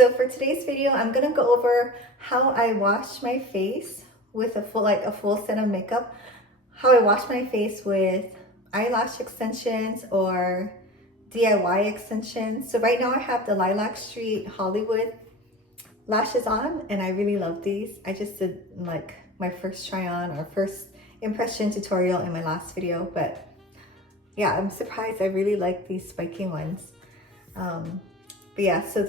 so for today's video, I'm gonna go over how I wash my face with a full set of makeup. How I wash my face with eyelash extensions or DIY extensions. So right now I have the Lilac St Hollywood lashes on, and I really love these. I just did like my first try on or first impression tutorial in my last video, but yeah, I'm surprised. I really like these spiky ones. But yeah, so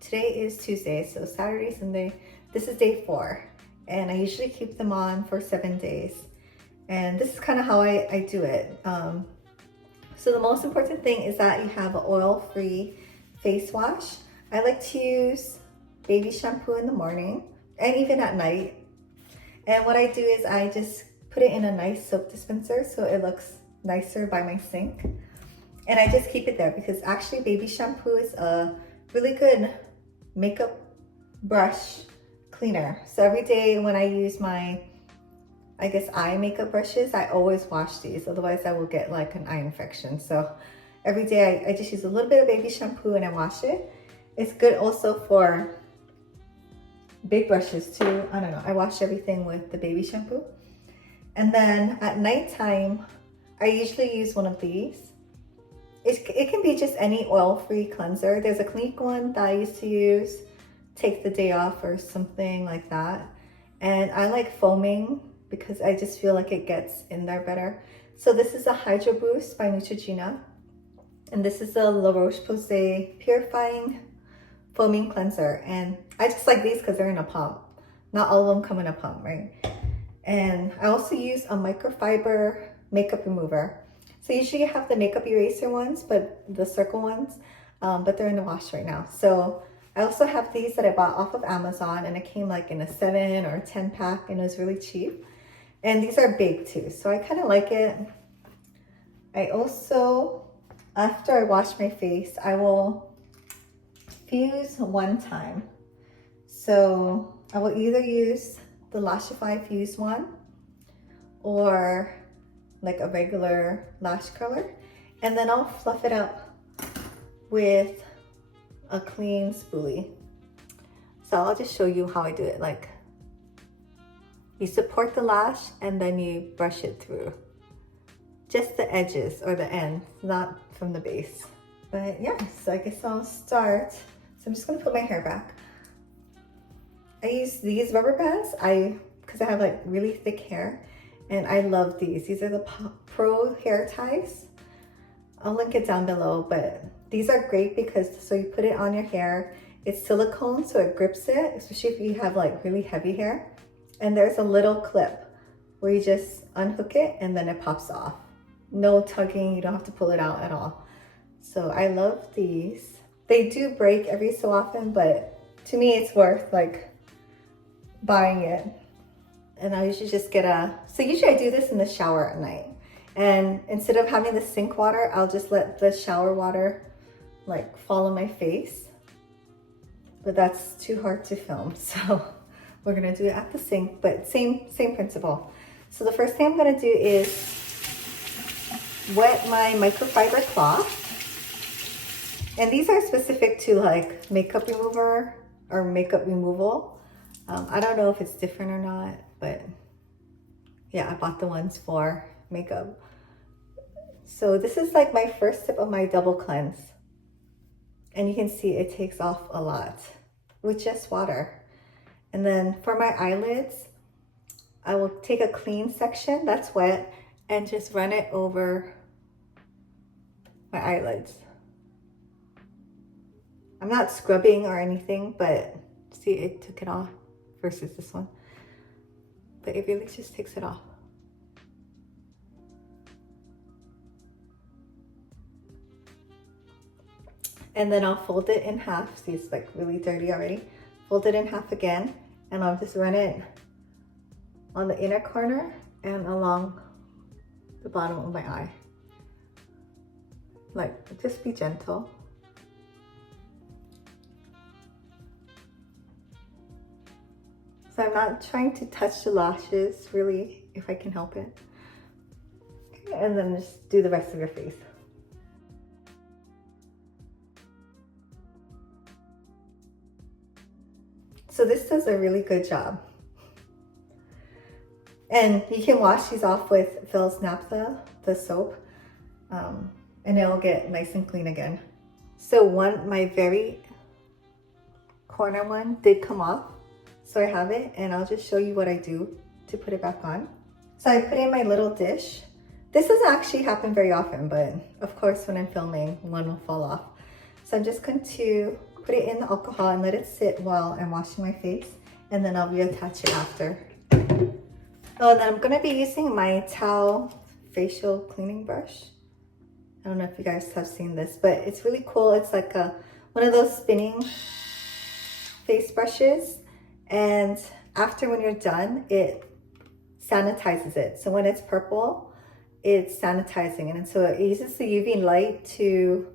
today is Tuesday, so Saturday, Sunday, this is day 4, and I usually keep them on for 7 days. And this is kind of how I do it. So the most important thing is that you have an oil-free face wash. I like to use baby shampoo in the morning and even at night. And what I do is I just put it in a nice soap dispenser so it looks nicer by my sink. And I just keep it there because actually baby shampoo is a really good makeup brush cleaner. So every day when I use my, I guess, eye makeup brushes, I always wash these. Otherwise I will get like an eye infection. So every day I just use a little bit of baby shampoo and I wash it. It's good also for big brushes too. I don't know, I wash everything with the baby shampoo. And then at nighttime, I usually use one of these. It can be just any oil-free cleanser. There's a Clinique one that I used to use, take the day off or something like that. And I like foaming because I just feel like it gets in there better. So this is a Hydro Boost by Neutrogena. And this is a La Roche-Posay Purifying Foaming Cleanser. And I just like these because they're in a pump. Not all of them come in a pump, right? And I also use a microfiber makeup remover. So usually you have the makeup eraser ones, but the circle ones, but they're in the wash right now. So I also have these that I bought off of Amazon, and it came like in a 7 or 10 pack, and it was really cheap. And these are big too, so I kind of like it. I also, after I wash my face, I will fuse one time. So I will either use the Lashify Fuse one or like a regular lash curler, and then I'll fluff it up with a clean spoolie. So I'll just show you how I do it. Like, you support the lash and then you brush it through. Just the edges or the ends, not from the base. But yeah, so I guess I'll start. So I'm just gonna put my hair back. I use these rubber bands because I have like really thick hair. And I love these. These are the Pro hair ties. I'll link it down below, but these are great because so you put it on your hair. It's silicone, so it grips it, especially if you have like really heavy hair. And there's a little clip where you just unhook it and then it pops off. No tugging, you don't have to pull it out at all. So I love these. They do break every so often, but to me it's worth like buying it. And I usually just get usually I do this in the shower at night. And instead of having the sink water, I'll just let the shower water like fall on my face. But that's too hard to film, so we're gonna do it at the sink, but same principle. So the first thing I'm gonna do is wet my microfiber cloth. And these are specific to like makeup remover or makeup removal. I don't know if it's different or not, but yeah, I bought the ones for makeup. So this is like my first sip of my double cleanse. And you can see it takes off a lot with just water. And then for my eyelids, I will take a clean section that's wet and just run it over my eyelids. I'm not scrubbing or anything, but see, it took it off versus this one. But it really just takes it off. And then I'll fold it in half. See, it's like really dirty already. Fold it in half again, and I'll just run it on the inner corner and along the bottom of my eye. Like, just be gentle. So I'm not trying to touch the lashes really, if I can help it. Okay, and then just do the rest of your face. So this does a really good job. And you can wash these off with Phil's naphtha, the soap, and it'll get nice and clean again. So my very corner one did come off. So I have it, and I'll just show you what I do to put it back on. So I put in my little dish. This doesn't actually happen very often, but of course when I'm filming, one will fall off. So I'm just going to put it in the alcohol and let it sit while I'm washing my face, and then I'll reattach it after. Oh, and then I'm gonna be using my towel facial cleaning brush. I don't know if you guys have seen this, but it's really cool. It's like one of those spinning face brushes, and after when you're done, it sanitizes it. So when it's purple, it's sanitizing, and so it uses the UV light to,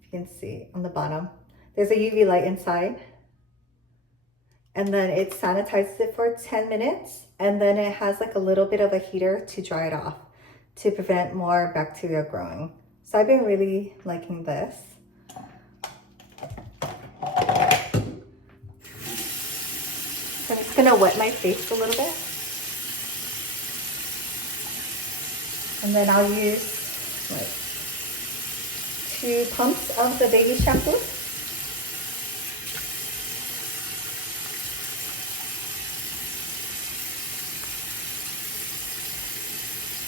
if you can see on the bottom, there's a UV light inside, and then it sanitizes it for 10 minutes, and then it has like a little bit of a heater to dry it off to prevent more bacteria growing. So I've been really liking this. So I'm just gonna wet my face a little bit. And then I'll use like 2 pumps of the baby shampoo.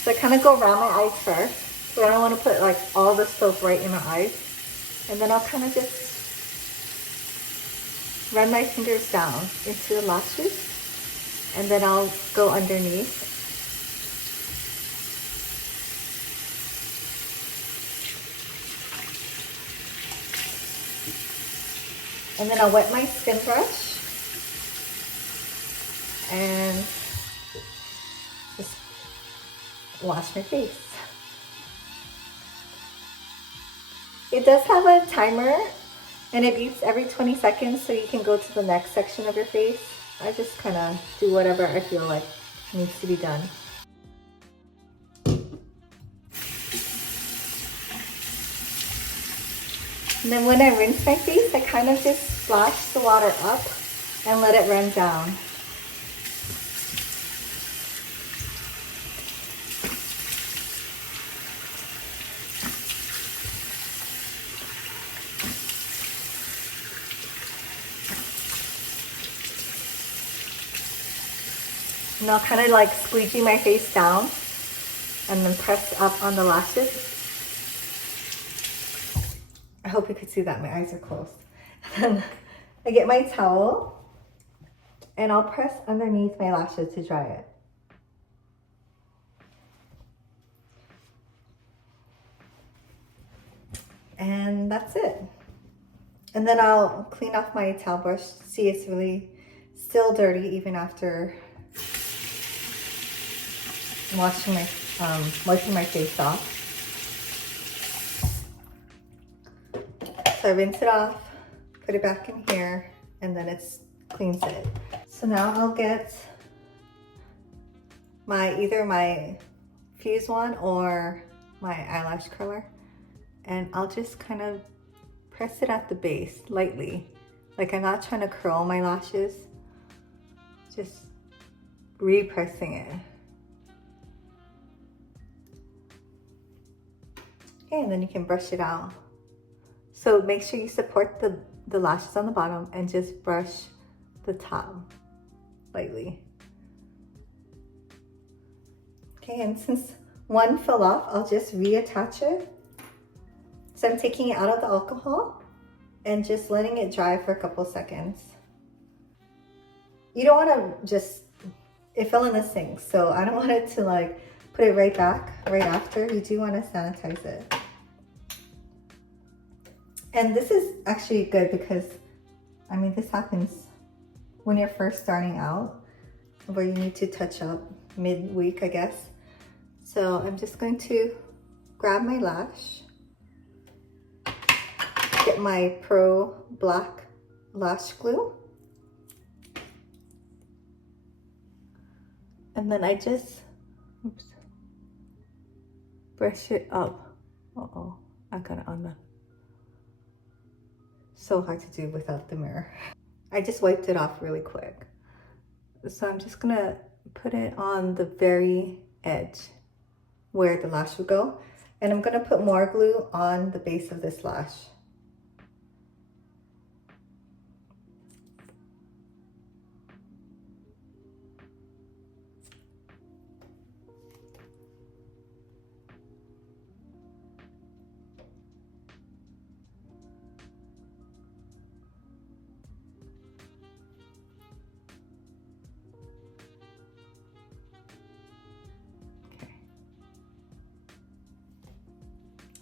So I kind of go around my eyes first. So I don't want to put like all the soap right in my eyes. And then I'll kind of just run my fingers down into the lashes. And then I'll go underneath. And then I'll wet my skin brush. And just wash my face. It does have a timer, and it beeps every 20 seconds, so you can go to the next section of your face. I just kind of do whatever I feel like needs to be done. And then when I rinse my face, I kind of just splash the water up and let it run down. And I'll kind of like squeegee my face down and then press up on the lashes. I hope you could see that, my eyes are closed. And then I get my towel and I'll press underneath my lashes to dry it. And that's it. And then I'll clean off my towel brush. See, it's really still dirty even after washing my, wiping my face off. So I rinse it off, put it back in here, and then it cleans it. So now I'll get either my fuse one or my eyelash curler, and I'll just kind of press it at the base lightly. Like I'm not trying to curl my lashes, just repressing it. Okay, and then you can brush it out. So make sure you support the lashes on the bottom and just brush the top lightly. Okay, and since one fell off, I'll just reattach it. So I'm taking it out of the alcohol and just letting it dry for a couple seconds. You don't want to just, it fell in the sink, so I don't want it to like put it right back right after. You do want to sanitize it. And this is actually good because, I mean, this happens when you're first starting out, where you need to touch up midweek, I guess. So I'm just going to grab my lash, get my Pro Black Lash Glue, and then I just, brush it up. Uh-oh, I got it on the, so hard to do without the mirror. I just wiped it off really quick. So I'm just gonna put it on the very edge where the lash would go. And I'm gonna put more glue on the base of this lash.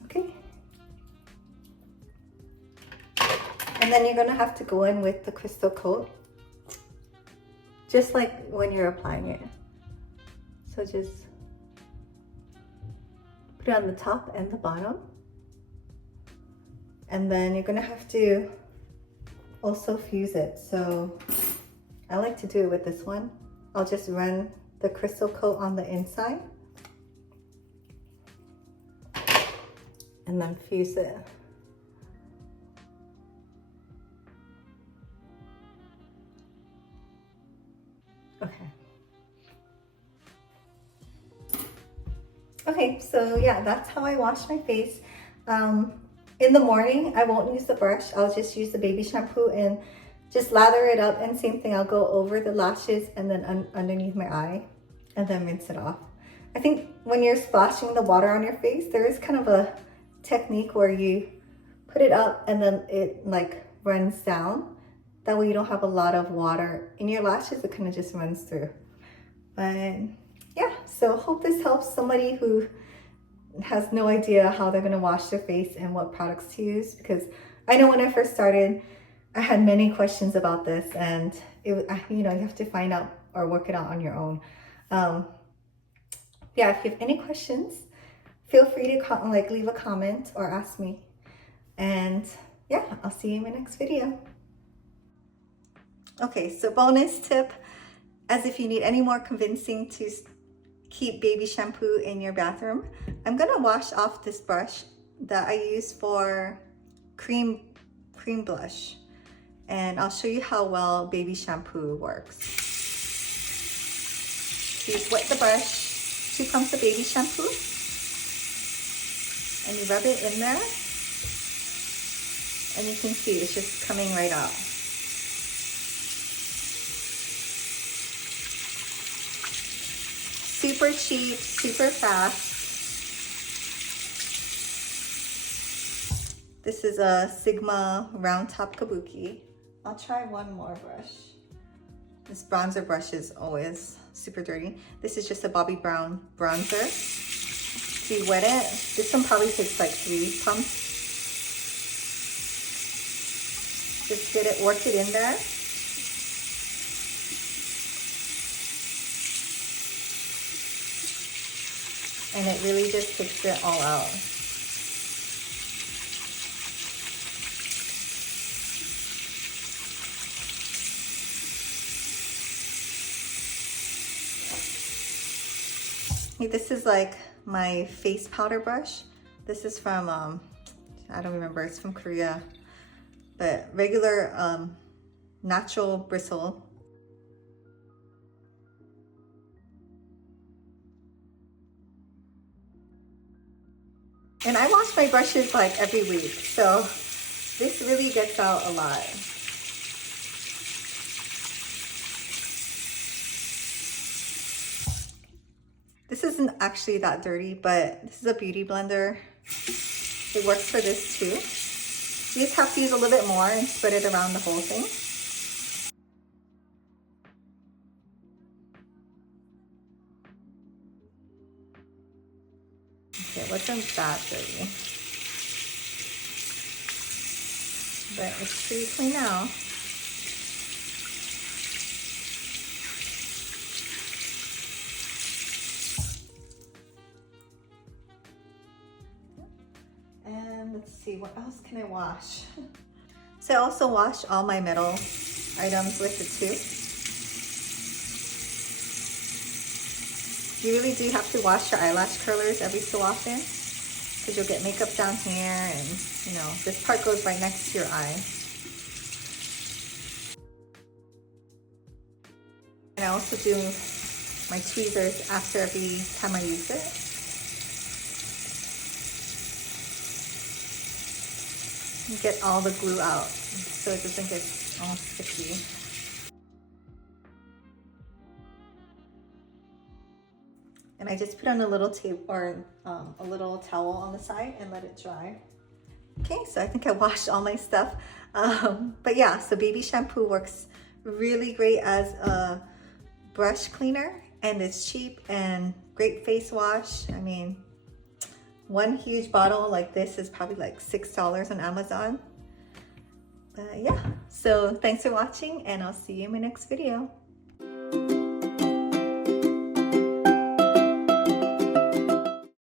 Okay. And then you're gonna have to go in with the crystal coat, just like when you're applying it. So just put it on the top and the bottom. And then you're gonna have to also fuse it. So I like to do it with this one. I'll just run the crystal coat on the inside and then fuse it. Okay. Okay, so yeah, that's how I wash my face. In the morning, I won't use the brush. I'll just use the baby shampoo and just lather it up. And same thing, I'll go over the lashes and then underneath my eye and then rinse it off. I think when you're splashing the water on your face, there is kind of a technique where you put it up and then it like runs down. That way you don't have a lot of water in your lashes, it kind of just runs through. But yeah, so hope this helps somebody who has no idea how they're gonna wash their face and what products to use, because I know when I first started, I had many questions about this, and you know, you have to find out or work it out on your own. Yeah, if you have any questions, feel free to leave a comment or ask me. And yeah, I'll see you in my next video. Okay, so bonus tip, as if you need any more convincing to keep baby shampoo in your bathroom, I'm gonna wash off this brush that I use for cream blush, and I'll show you how well baby shampoo works. So you wet the brush, 2 pumps of baby shampoo, and you rub it in there, and you can see it's just coming right out. Super cheap, super fast. This is a Sigma round top kabuki. I'll try one more brush. This bronzer brush is always super dirty. This is just a Bobbi Brown bronzer. So you wet it. This one probably takes like 3 pumps. Just get it, work it in there. And it really just takes it all out. This is like my face powder brush. This is from, I don't remember, it's from Korea. But regular natural bristle. And I wash my brushes like every week, so this really gets out a lot. This isn't actually that dirty, but this is a beauty blender. It works for this too. You just have to use a little bit more and spread it around the whole thing. Okay, it wasn't that dirty, but it's pretty clean now. And let's see, what else can I wash? So I also wash all my metal items with it too. You really do have to wash your eyelash curlers every so often, because you'll get makeup down here, and you know, this part goes right next to your eye. And I also do my tweezers after every time I use it. And get all the glue out so it doesn't get all sticky. And I just put on a little tape or a little towel on the side and let it dry. Okay, so I think I washed all my stuff. But yeah, so baby shampoo works really great as a brush cleaner, and it's cheap and great face wash. I mean, one huge bottle like this is probably like $6 on Amazon. Yeah, so thanks for watching, and I'll see you in my next video.